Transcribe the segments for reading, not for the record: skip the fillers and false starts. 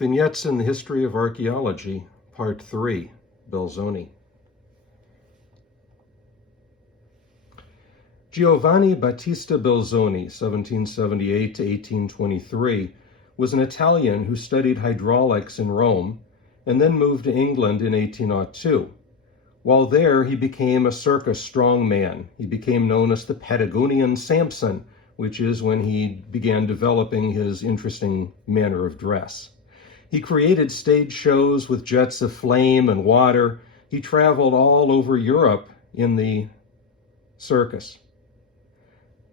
Vignettes in the History of Archaeology, Part 3, Belzoni. Giovanni Battista Belzoni, 1778 to 1823, was an Italian who studied hydraulics in Rome and then moved to England in 1802. While there, he became a circus strongman. He became known as the Patagonian Samson, which is when he began developing his interesting manner of dress. He created stage shows with jets of flame and water. He traveled all over Europe in the circus.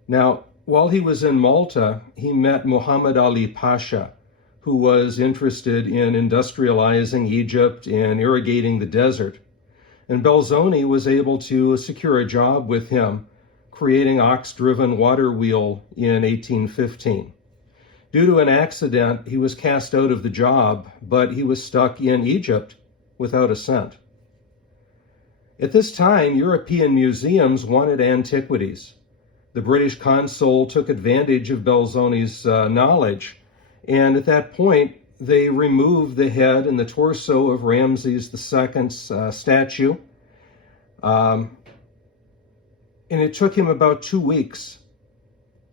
Now, while he was in Malta, he met Muhammad Ali Pasha, who was interested in industrializing Egypt and irrigating the desert. And Belzoni was able to secure a job with him, creating ox-driven water wheel in 1815. Due to an accident, he was cast out of the job, but he was stuck in Egypt without a cent. At this time, European museums wanted antiquities. The British consul took advantage of Belzoni's knowledge, and at that point, they removed the head and the torso of Ramses II's statue. And it took him about 2 weeks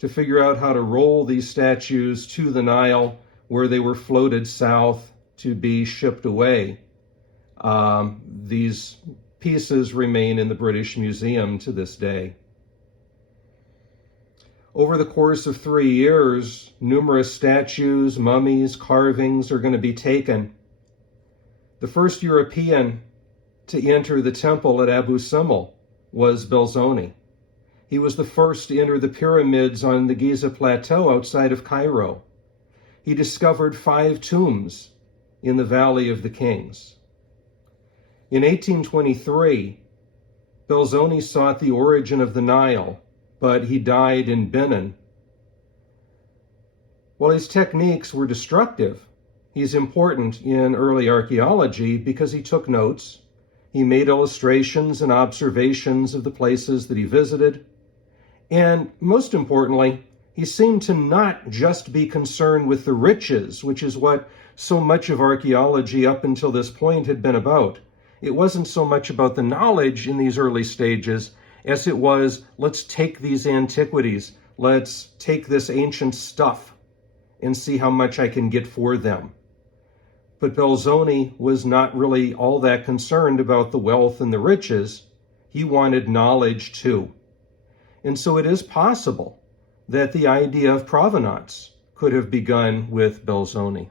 to figure out how to roll these statues to the Nile, where they were floated south to be shipped away. These pieces remain in the British Museum to this day. Over the course of 3 years, numerous statues, mummies, carvings are going to be taken. The first European to enter the temple at Abu Simbel was Belzoni. He was the first to enter the pyramids on the Giza Plateau outside of Cairo. He discovered 5 tombs in the Valley of the Kings. In 1823, Belzoni sought the origin of the Nile, but he died in Benin. While his techniques were destructive, he's important in early archaeology because he took notes, he made illustrations and observations of the places that he visited, and most importantly, he seemed to not just be concerned with the riches, which is what so much of archaeology up until this point had been about. It wasn't so much about the knowledge in these early stages as it was, let's take these antiquities, let's take this ancient stuff and see how much I can get for them. But Belzoni was not really all that concerned about the wealth and the riches. He wanted knowledge too. And so it is possible that the idea of provenance could have begun with Belzoni.